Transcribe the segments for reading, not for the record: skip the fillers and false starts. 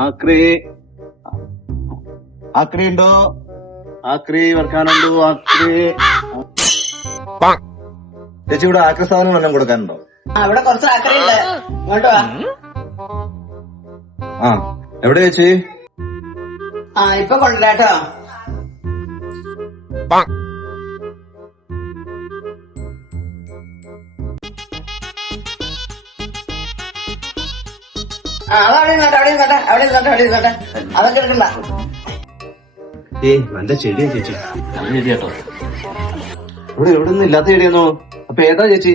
ആക്രി ആക്രി ഉണ്ടോ? ആക്രി വെക്കാനുണ്ടോ? ആക്രി ചേച്ചി ഇവിടെ ആക്രി സാധനം വല്ലതും കൊടുക്കാനുണ്ടോ? ഇവിടെ കുറച്ച് ആക്രി ഉണ്ട്, ഇങ്ങോട്ട് വാ. ആ എവിടെ ചേച്ചി? ഇപ്പൊ കൊണ്ടുവരാട്ടോ. അതവിടെ ഇരുന്നോട്ടെ. അതൊക്കെ എടുക്കണ്ട. നല്ല ചെടിയാ ചേച്ചി, നല്ല ചെടിയാട്ടോ. ഇവിടെ എവിടെ ഒന്നും ഇല്ലാത്ത ചെടിയാന്നോ? അപ്പൊ ഏതാ ചേച്ചി?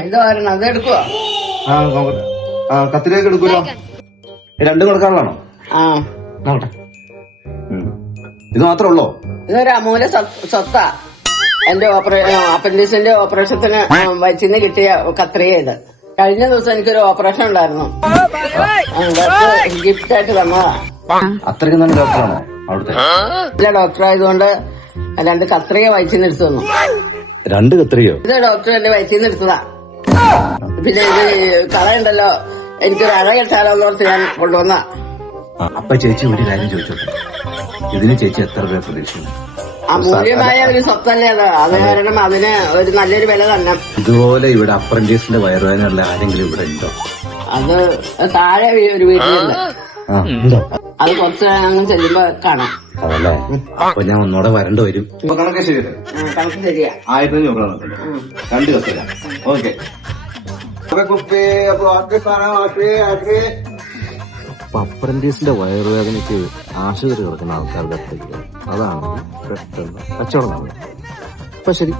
എന്താ പറയണ, അത് എടുക്കുവോ? കത്തിരിയൊക്കെ എടുക്കൂലോ. രണ്ടും കൊടുക്കാറുള്ളതാണോ? നോക്കട്ടെ. ഇത് മാത്രമേ ഉള്ളോ? ഇതൊരു അമൂല്യ സ്വത്താ. എന്റെ അപ്പൻഡിക്സിന്റെ ഓപ്പറേഷത്തിന് വയറ്റിന്ന് കിട്ടിയ കത്രിക ഇത്. കഴിഞ്ഞ ദിവസം എനിക്കൊരു ഓപ്പറേഷൻ ഉണ്ടായിരുന്നു, ഗിഫ്റ്റ് ആയിട്ട് തന്നതാ. അത്രയ്ക്ക് നല്ല ഡോക്ടറാണോ അവിടുത്തെ? ഇല്ല, ഡോക്ടർ ആയതുകൊണ്ട് 2 കത്രിക വയറ്റിന്ന് എടുത്തു തന്നു. 2 കത്രികയോ? ഇത് ഡോക്ടർ എന്റെ വയറ്റിന്ന് എടുത്തതാ. പിന്നെ ഇത് കളയുണ്ടല്ലോ, എനിക്കൊരു അഴ കെട്ടാലോ എന്ന് ഓർത്ത് ഞാൻ കൊണ്ടുവന്ന. അപ്പൊ ചേച്ചി ഒരു കാര്യം ചോദിച്ചോട്ടെ, ഇതിന് ചേച്ചി എത്ര രൂപ പ്രതീക്ഷിക്കുന്നു? അമൂല്യമായ ഒരു സ്വത്തല്ലേ അത് കാരണം അതിന് ഒരു നല്ലൊരു വില തന്നെ. ഇതുപോലെ ഇവിടെ അപ്രന്റീസിന്റെ വയറുവേദനയുള്ള ആരെങ്കിലും ഇവിടെ ഉണ്ടോ? അത് താഴെ ഒരു വീട്ടിലുണ്ട്, അത് കുറച്ച് അങ്ങ് ചെല്ലുമ്പോ കാണാം. അതല്ലേ? അപ്പൊ ഞാൻ ഒന്നൂടെ വരേണ്ടി വരും. കണക്ക് ശരി, കണക്ക് ശരിയാ. 1500 2 കത്തില്ല. ഓക്കെ. അപ്രന്റീസിന്റെ വയറുവേദനയ്ക്ക് ആശുപത്രി കിടക്കുന്ന ആൾക്കാരുടെ അടുത്തേക്ക് അതാണ് പെട്ടെന്ന് കച്ചവടം. അപ്പൊ ശരി.